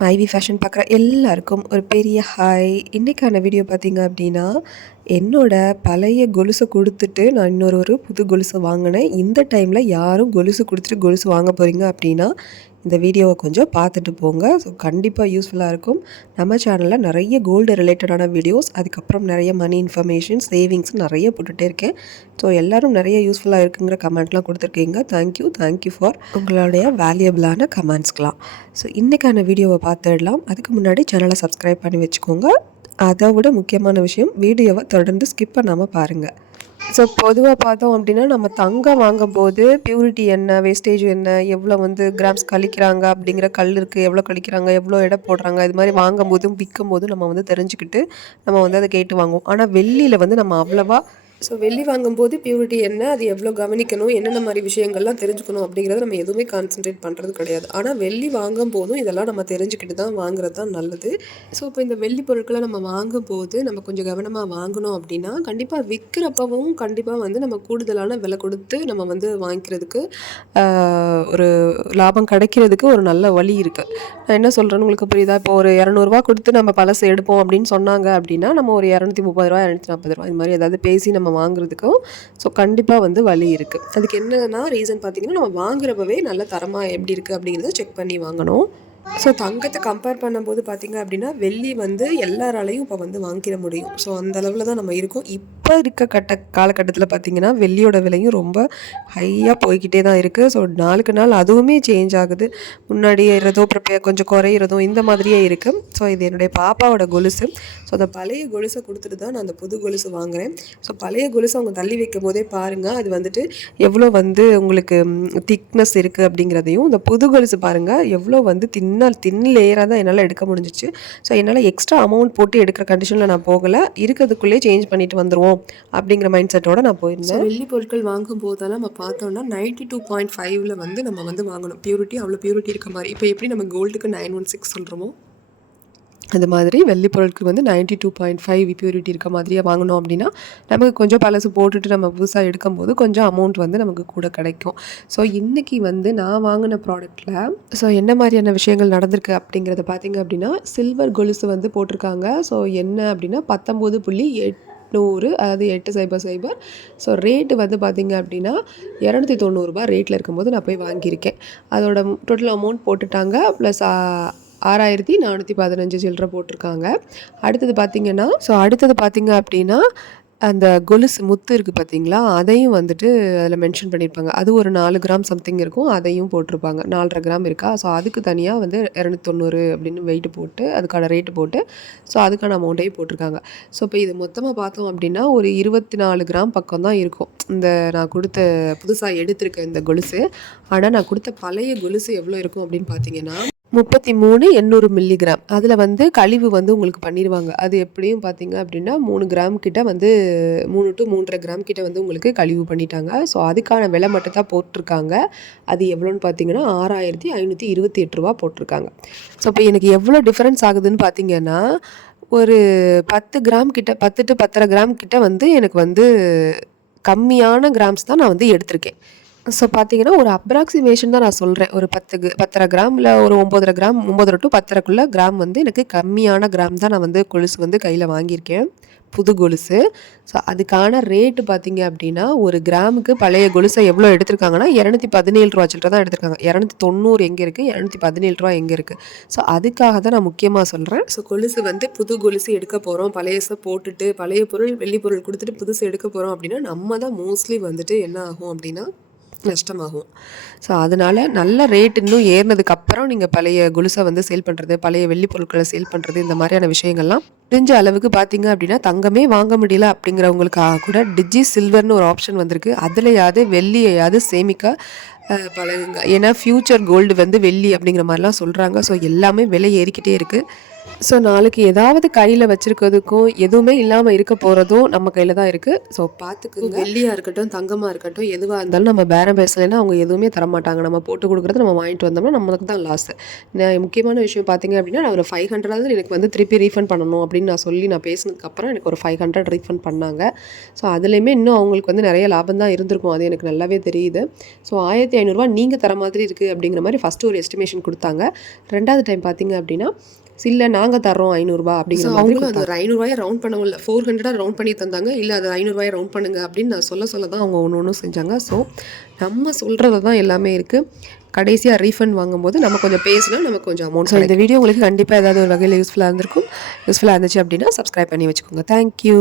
மைவி ஃபேஷன் பார்க்குற எல்லாருக்கும் ஒரு பெரிய ஹாய். இன்றைக்கான வீடியோ பார்த்திங்க அப்படின்னா, என்னோட பழைய கொலுசை கொடுத்துட்டு நான் இன்னொரு புது கொலுசை வாங்கினேன். இந்த டைமில் யாரும் கொலுசு கொடுத்துட்டு கொலுசு வாங்க போகிறீங்க அப்படின்னா இந்த வீடியோவை கொஞ்சம் பார்த்துட்டு போங்க. ஸோ கண்டிப்பாக யூஸ்ஃபுல்லாக இருக்கும். நம்ம சேனலில் நிறைய கோல்டு ரிலேட்டடான வீடியோஸ், அதுக்கப்புறம் நிறைய மணி இன்ஃபர்மேஷன், சேவிங்ஸ் நிறைய போட்டுகிட்டே இருக்கேன். ஸோ எல்லோரும் நிறைய யூஸ்ஃபுல்லாக இருக்குங்கிற கமெண்ட்லாம் கொடுத்துருக்கீங்க. தேங்க்யூ ஃபார் உங்களுடைய வேல்யூபிளான கமெண்ட்ஸ்க்கெலாம். ஸோ இன்றைக்கான வீடியோவை பார்த்துடலாம். அதுக்கு முன்னாடி சேனலை சப்ஸ்கிரைப் பண்ணி வச்சுக்கோங்க. அதை விட முக்கியமான விஷயம், வீடியோவை தொடர்ந்து ஸ்கிப் பண்ணாமல் பாருங்கள். ஸோ பொதுவாக பார்த்தோம் அப்படின்னா, நம்ம தங்கம் வாங்கும்போது பியூரிட்டி என்ன, வேஸ்டேஜ் என்ன, எவ்வளோ கிராம்ஸ் கழிக்கிறாங்க அப்படிங்கிற கல்லுக்கு எவ்வளோ கழிக்கிறாங்க, எவ்வளோ எடை போடுறாங்க, இது மாதிரி வாங்கும்போதும் விற்கும்போதும் நம்ம தெரிஞ்சுக்கிட்டு நம்ம அதை கேட்டு வாங்குவோம். ஆனால் வெள்ளியில் நம்ம அவ்வளோவா வெள்ளி வாங்கும்போது பியூரிட்டி என்ன, அது எவ்வளோ கவனிக்கணும், என்னென்ன மாதிரி விஷயங்கள்லாம் தெரிஞ்சுக்கணும் அப்படிங்கிறத நம்ம எதுவுமே கான்சென்ட்ரேட் பண்ணுறது கிடையாது. ஆனால் வெள்ளி வாங்கும் போதும் இதெல்லாம் நம்ம தெரிஞ்சுக்கிட்டு தான் வாங்குறது தான் நல்லது. ஸோ இப்போ இந்த வெள்ளி பொருட்களை நம்ம வாங்கும்போது நம்ம கொஞ்சம் கவனமாக வாங்கணும் அப்படின்னா, கண்டிப்பாக விற்கிறப்பவும் கண்டிப்பாக நம்ம கூடுதலான விலை கொடுத்து நம்ம வாங்கிக்கிறதுக்கு ஒரு லாபம் கிடைக்கிறதுக்கு ஒரு நல்ல வழி இருக்குது. நான் என்ன சொல்கிறேன்னு உங்களுக்கு புரியுதா? இப்போ ஒரு 200 கொடுத்து நம்ம பழசு எடுப்போம் அப்படின்னு சொன்னாங்க அப்படின்னா, நம்ம ஒரு 230 ரூபா 240 ரூபா இது மாதிரி ஏதாவது பேசி நம்ம வாங்குறதுக்கும் கண்டிப்பாக வழி இருக்குது. அதுக்கு என்னன்னா ரீசன் பார்த்தீங்கன்னா, நம்ம வாங்குறப்பவே நல்ல தரமாக எப்படி இருக்குது அப்படிங்கிறத செக் பண்ணி வாங்கணும். ஸோ தங்கத்தை கம்பேர் பண்ணும்போது பார்த்திங்க அப்படின்னா, வெள்ளி எல்லாராலையும் இப்போ வாங்கிட முடியும். ஸோ அந்த அளவில் தான் நம்ம இருக்கோம். இப்போ இருக்க காலகட்டத்தில் பார்த்திங்கன்னா, வெள்ளியோட விலையும் ரொம்ப ஹையாக போய்கிட்டே தான் இருக்குது. ஸோ நாளுக்கு நாள் அதுவுமே சேஞ்ச் ஆகுது. முன்னாடி ஏறுறதோ அப்புறம் கொஞ்சம் குறையிறதோ இந்த மாதிரியே இருக்குது. ஸோ இது என்னுடைய பாப்பாவோட கொலுசு. ஸோ அந்த பழைய கொலுசை கொடுத்துட்டு தான் நான் அந்த புது கொலுசு வாங்குகிறேன். ஸோ பழைய கொலுசை அவங்க தள்ளி வைக்கும் போதே பாருங்கள், அது எவ்வளோ உங்களுக்கு திக்னஸ் இருக்குது அப்படிங்கிறதையும், இந்த புது கொலுசு பாருங்கள் எவ்வளோ தின் லேயராக தான் என்னால் எடுக்க முடிஞ்சிச்சு. ஸோ என்னால் எக்ஸ்ட்ரா அமௌண்ட் போட்டு எடுக்கிற கண்டிஷனில் நான் போகலை. இருக்கிறதுக்குள்ளே சேஞ்ச் பண்ணிட்டு வந்துடுவோம் அப்படிங்கிற மைண்ட் செட்டோடு நான் போயிருந்தேன். வெள்ளி பொருட்கள் வாங்கும் போதெல்லாம் நம்ம பார்த்தோம்னா 92.5 நம்ம வாங்கணும். பியூரிட்டி அவ்வளோ பியூரிட்டி இருக்க மாதிரி. இப்போ எப்படி நம்ம கோல்டுக்கு 916 சொல்கிறோமோ அது மாதிரி வெள்ளி பொருட்கள் 92.5 பியூரிட்டி இருக்க மாதிரியே வாங்கினோம் அப்படின்னா நமக்கு கொஞ்சம் பழசு போட்டுட்டு நம்ம புதுசாக எடுக்கும்போது கொஞ்சம் அமௌண்ட் நமக்கு கூட கிடைக்கும். ஸோ இன்றைக்கி நான் வாங்கின ப்ராடக்டில் என்ன மாதிரியான விஷயங்கள் நடந்திருக்கு அப்படிங்கிறத பார்த்திங்க அப்படின்னா, சில்வர் கொலுசு போட்டிருக்காங்க. ஸோ என்ன அப்படின்னா 19.800, அதாவது 800. ஸோ ரேட்டு பார்த்திங்க அப்படின்னா 290 ரூபா ரேட்டில் இருக்கும்போது நான் போய் வாங்கியிருக்கேன். அதோட டோட்டல் அமௌண்ட் போட்டுட்டாங்க. ப்ளஸ் 6415 சில்லறை போட்டிருக்காங்க. அடுத்தது பார்த்திங்க அப்படின்னா, அந்த கொலுசு முத்து இருக்குது பார்த்தீங்களா, அதையும் அதில் மென்ஷன் பண்ணியிருப்பாங்க. அது ஒரு 4 கிராம் சம்திங் இருக்கும், அதையும் போட்டிருப்பாங்க. 4.5 கிராம் இருக்கா. ஸோ அதுக்கு தனியாக 290 அப்படின்னு வெயிட்டு போட்டு அதுக்கான ரேட்டு போட்டு அதுக்கான அமௌண்ட்டையும் போட்டிருக்காங்க. ஸோ இப்போ இது மொத்தமாக பார்த்தோம் அப்படின்னா ஒரு 24 கிராம் பக்கம் தான் இருக்கும் இந்த நான் கொடுத்த புதுசாக எடுத்திருக்க இந்த கொலுசு. ஆனால் நான் கொடுத்த பழைய கொலுசு எவ்வளோ இருக்கும் அப்படின்னு பார்த்தீங்கன்னா 33,800 மில்லிகிராம். அதில் கழிவு உங்களுக்கு பண்ணிடுவாங்க. அது எப்படியும் பார்த்திங்க அப்படின்னா 3 கிராம் கிட்ட 3 to 3.5 கிராம் கிட்ட உங்களுக்கு கழிவு பண்ணிட்டாங்க. ஸோ அதுக்கான விலை மட்டும் தான் போட்டிருக்காங்க. அது எவ்வளோன்னு பார்த்தீங்கன்னா 6,528 ரூபா போட்டிருக்காங்க. ஸோ இப்போ எனக்கு எவ்வளோ டிஃப்ரென்ஸ் ஆகுதுன்னு பார்த்தீங்கன்னா, ஒரு 10 கிராம் கிட்ட 10 to 10.5 கிராம் கிட்ட எனக்கு கம்மியான கிராம்ஸ் தான் நான் எடுத்திருக்கேன். ஸோ பார்த்தீங்கன்னா ஒரு அப்ராக்சிமேஷன் தான் நான் சொல்கிறேன். ஒரு 10.5 கிராமில் ஒரு 9.5 கிராம் 9 to 10.5 கிராம் எனக்கு கம்மியான கிராம் தான் நான் கொலுசு கையில் வாங்கியிருக்கேன், புது கொலுசு. ஸோ அதுக்கான ரேட்டு பார்த்தீங்க அப்படின்னா ஒரு கிராமுக்கு பழைய கொலுசை எவ்வளோ எடுத்திருக்காங்கன்னா 217 ரூபா சில்லறை தான் எடுத்திருக்காங்க. 290 எங்கே இருக்குது, 217 ரூபா எங்கே இருக்குது. ஸோ அதுக்காக தான் நான் முக்கியமாக சொல்கிறேன். ஸோ கொலுசு புது கொலுசு எடுக்க போகிறோம், பழையசை போட்டுட்டு பழைய பொருள் வெள்ளி பொருள் கொடுத்துட்டு புதுசு எடுக்க போகிறோம் அப்படின்னா நம்ம தான் மோஸ்ட்லி என்ன ஆகும் அப்படின்னா நஷ்டமாகும். ஸோ அதனால் நல்ல ரேட் இன்னும் ஏறினதுக்கப்புறம் நீங்கள் பழைய கொலுசை சேல் பண்ணுறது, பழைய வெள்ளி பொருட்களை சேல் பண்ணுறது, இந்த மாதிரியான விஷயங்கள்லாம் முடிஞ்ச அளவுக்கு பார்த்தீங்க அப்படின்னா தங்கமே வாங்க முடியல அப்படிங்கிறவங்களுக்காக கூட டிஜி சில்வர்னு ஒரு ஆப்ஷன் வந்திருக்கு. அதுலையாவது வெள்ளியையாவது சேமிக்க பழகுங்க. ஏன்னா ஃப்யூச்சர் கோல்டு வெள்ளி அப்படிங்கிற மாதிரிலாம் சொல்கிறாங்க. ஸோ எல்லாமே விலை ஏறிக்கிட்டே இருக்குது. ஸோ நாளைக்கு ஏதாவது கையில் வச்சுருக்கிறதுக்கும் எதுவுமே இல்லாமல் இருக்க போகிறதும் நம்ம கையில் தான் இருக்குது. ஸோ பார்த்துக்குங்க. வெள்ளியாக இருக்கட்டும், தங்கமாக இருக்கட்டும், எதுவாக இருந்தாலும் நம்ம பேரம் பேசலைன்னா அவங்க எதுவுமே தரமாட்டாங்க. நம்ம போட்டு கொடுக்குறது நம்ம வாங்கிட்டு வந்தோம்னா நம்மளுக்கு தான் லாஸ். முக்கியமான விஷயம் பார்த்தீங்க அப்படின்னா, நான் ஒரு 500 எனக்கு திருப்பி ரீஃபண்ட் பண்ணணும் அப்படின்னு நான் பேசினதுக்கப்புறம் எனக்கு ஒரு 500 ரீஃபண்ட் பண்ணாங்க. ஸோ அதுலேயுமே இன்னும் அவங்களுக்கு நிறைய லாபம் தான் இருந்திருக்கும். அது எனக்கு நல்லாவே தெரியுது. ஸோ 1500 நீங்கள் தர மாதிரி இருக்குது அப்படிங்கிற மாதிரி ஃபஸ்ட்டு ஒரு எஸ்டிமேஷன் கொடுத்தாங்க. 2வது டைம் பார்த்தீங்க அப்படின்னா இல்லை நாங்கள் தர்றோம் 500 அப்படிங்கிற மாதிரி அவங்களும் அது ஒரு 500 ரவுண்ட் பண்ணவும் இல்லை, 400 ரவுண்ட் பண்ணி தந்தாங்க. இல்லை அது 500 ரவுண்ட் பண்ணுங்க அப்படின்னு நான் சொல்ல தான் அவங்க ஒன்று ஒன்றும் செஞ்சாங்க. ஸோ நம்ம சொல்கிறது தான் எல்லாமே இருக்குது. கடைசியாக ரீஃபண்ட் வாங்கும்போது நம்ம கொஞ்சம் பேசினா நமக்கு கொஞ்சம் அமௌண்ட். ஸோ இந்த வீடியோ உங்களுக்கு கண்டிப்பாக ஏதாவது ஒரு வகையில் யூஸ்ஃபுல்லாக இருந்திருக்கும். யூஸ்ஃபுல்லாக இருந்துச்சு அப்படின்னா சப்ஸ்கிரைப் பண்ணி வச்சுக்கோங்க. தேங்க்யூ.